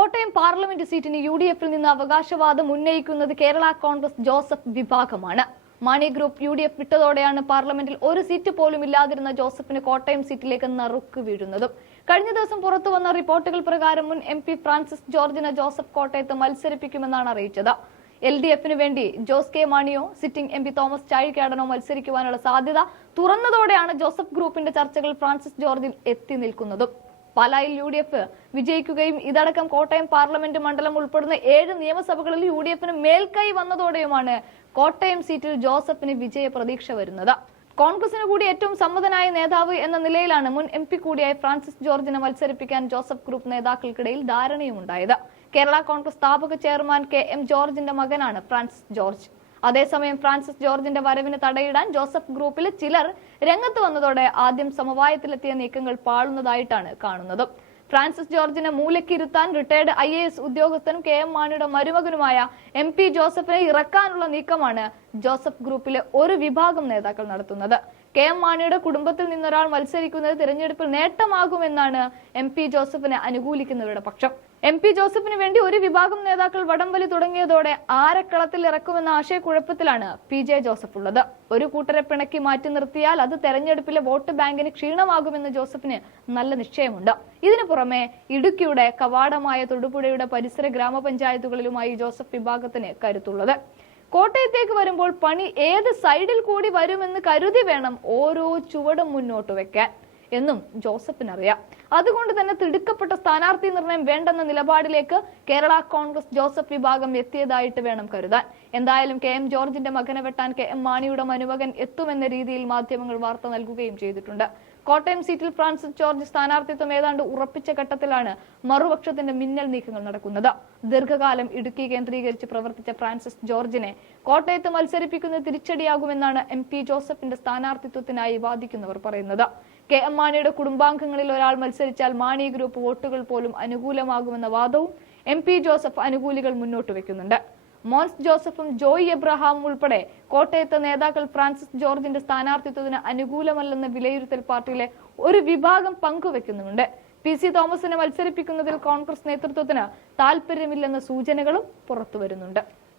Kottayam parliament സീറ്റിന് UDF-ൽ നിന്ന് അവകാശവാദം ഉന്നയിക്കുന്നത് കേരള കോൺഗ്രസ് ജോസഫ് വിഭാഗമാണ്. മാണി ഗ്രൂപ്പ് UDF വിട്ടതോടെയാണ് പാർലമെന്റിൽ ഒരു സീറ്റ് പോലും ഇല്ലാതിരുന്ന ജോസഫിന് കോട്ടയം സീറ്റിലേക്ക് നറുക്ക് വീഴുന്നതും. കഴിഞ്ഞ ദിവസം പുറത്തുവന്ന റിപ്പോർട്ടുകൾ പ്രകാരം മുൻ MP ഫ്രാൻസിസ് ജോർജിനെ ജോസഫ് കോട്ടയത്ത് മത്സരിപ്പിക്കുമെന്നാണ് അറിയിച്ചത്. LDF-ന് വേണ്ടി ജോസ് കെ മാണിയോ സിറ്റിംഗ് MP തോമസ് ചാഴികാടനോ മത്സരിക്കുവാനുള്ള സാധ്യത തുറന്നതോടെയാണ് ജോസഫ് ഗ്രൂപ്പിന്റെ ചർച്ചകൾ ഫ്രാൻസിസ് ജോർജിൽ എത്തി നിൽക്കുന്നതും. പാലായിൽ UDF വിജയിക്കുകയും ഇതടക്കം കോട്ടയം പാർലമെന്റ് മണ്ഡലം ഉൾപ്പെടുന്ന 7 നിയമസഭകളിൽ UDF-ന് മേൽക്കൈ വന്നതോടെയുമാണ് കോട്ടയം സീറ്റിൽ ജോസഫിന് വിജയ പ്രതീക്ഷ വരുന്നത്. കോൺഗ്രസിന് കൂടി ഏറ്റവും സമ്മതനായ നേതാവ് എന്ന നിലയിലാണ് മുൻ MP കൂടിയായ ഫ്രാൻസിസ് ജോർജിനെ മത്സരിപ്പിക്കാൻ ജോസഫ് ഗ്രൂപ്പ് നേതാക്കൾക്കിടയിൽ ധാരണയുമുണ്ടായത്. കേരള കോൺഗ്രസ് സ്ഥാപക ചെയർമാൻ KM ജോർജിന്റെ മകനാണ് ഫ്രാൻസിസ് ജോർജ്. അതേസമയം ഫ്രാൻസിസ് ജോർജിന്റെ വരവിന് തടയിടാൻ ജോസഫ് ഗ്രൂപ്പിലെ ചിലർ രംഗത്ത് വന്നതോടെ ആദ്യം സമവായത്തിലെത്തിയ നീക്കങ്ങൾ പാളുന്നതായിട്ടാണ് കാണുന്നത്. ഫ്രാൻസിസ് ജോർജിനെ മൂലക്കിരുത്താൻ റിട്ടയർഡ് IAS ഉദ്യോഗസ്ഥനും KM മാണിയുടെ മരുമകനുമായ MP ജോസഫിനെ ഇറക്കാനുള്ള നീക്കമാണ് ജോസഫ് ഗ്രൂപ്പിലെ ഒരു വിഭാഗം നേതാക്കൾ നടത്തുന്നത്. KM മാണിയുടെ കുടുംബത്തിൽ നിന്നൊരാൾ മത്സരിക്കുന്നത് തിരഞ്ഞെടുപ്പിൽ നേട്ടമാകുമെന്നാണ് MP ജോസഫിനെ അനുകൂലിക്കുന്നവരുടെ പക്ഷം. MP ജോസഫിന് വേണ്ടി ഒരു വിഭാഗം നേതാക്കൾ വടംവലി തുടങ്ങിയതോടെ ആരെ കളത്തിൽ ഇറക്കുമെന്ന ആശയക്കുഴപ്പത്തിലാണ് PJ ജോസഫ് ഉള്ളത്. ഒരു കൂട്ടരെ പിണക്കി മാറ്റി നിർത്തിയാൽ അത് തെരഞ്ഞെടുപ്പിലെ വോട്ട് ബാങ്കിന് ക്ഷീണമാകുമെന്ന് ജോസഫിന് നല്ല നിശ്ചയമുണ്ട്. ഇതിനു പുറമെ ഇടുക്കിയുടെ കവാടമായ തൊടുപുഴയുടെ പരിസര ഗ്രാമപഞ്ചായത്തുകളിലുമായി ജോസഫ് വിഭാഗത്തിന് കരുത്തുള്ളത്. കോട്ടയത്തേക്ക് വരുമ്പോൾ പണി ഏത് സൈഡിൽ കൂടി വരുമെന്ന് കരുതി വേണം ഓരോ ചുവടും മുന്നോട്ട് വെക്കാൻ എന്നും ജോസഫിനറിയാം. അതുകൊണ്ട് തന്നെ തിടുക്കപ്പെട്ട സ്ഥാനാർത്ഥി നിർണയം വേണ്ടെന്ന നിലപാടിലേക്ക് കേരള കോൺഗ്രസ് ജോസഫ് വിഭാഗം എത്തിയതായിട്ട് വേണം കരുതാൻ. എന്തായാലും KM ജോർജിന്റെ മകനെ വെട്ടാൻ KM മാണിയുടെ മരുമകൻ എത്തുമെന്ന രീതിയിൽ മാധ്യമങ്ങൾ വാർത്ത നൽകുകയും ചെയ്തിട്ടുണ്ട്. കോട്ടയം സീറ്റിൽ ഫ്രാൻസിസ് ജോർജ് സ്ഥാനാർത്ഥിത്വം ഏതാണ്ട് ഉറപ്പിച്ച ഘട്ടത്തിലാണ് മറുപക്ഷത്തിന്റെ മിന്നൽ നീക്കങ്ങൾ നടക്കുന്നത്. ദീർഘകാലം ഇടുക്കി കേന്ദ്രീകരിച്ച് പ്രവർത്തിച്ച ഫ്രാൻസിസ് ജോർജിനെ കോട്ടയത്ത് മത്സരിപ്പിക്കുന്നത് തിരിച്ചടിയാകുമെന്നാണ് MP ജോസഫിന്റെ സ്ഥാനാർത്ഥിത്വത്തിനായി വാദിക്കുന്നവർ പറയുന്നത്. KM മാണിയുടെ കുടുംബാംഗങ്ങളിൽ ഒരാൾ മത്സരിച്ചാൽ മാണി ഗ്രൂപ്പ് വോട്ടുകൾ പോലും അനുകൂലമാകുമെന്ന വാദവും MP ജോസഫ് അനുകൂലികൾ മുന്നോട്ട് വെക്കുന്നുണ്ട്. മോൻസ് ജോസഫും ജോയ് എബ്രഹാമും ഉൾപ്പെടെ കോട്ടയത്തെ നേതാക്കൾ ഫ്രാൻസിസ് ജോർജിന്റെ സ്ഥാനാർത്ഥിത്വത്തിന് അനുകൂലമല്ലെന്ന വിലയിരുത്തൽ പാർട്ടിയിലെ ഒരു വിഭാഗം പങ്കുവെക്കുന്നുണ്ട്. PC തോമസിനെ മത്സരിപ്പിക്കുന്നതിൽ കോൺഗ്രസ് നേതൃത്വത്തിന് താല്പര്യമില്ലെന്ന സൂചനകളും പുറത്തുവരുന്നുണ്ട്.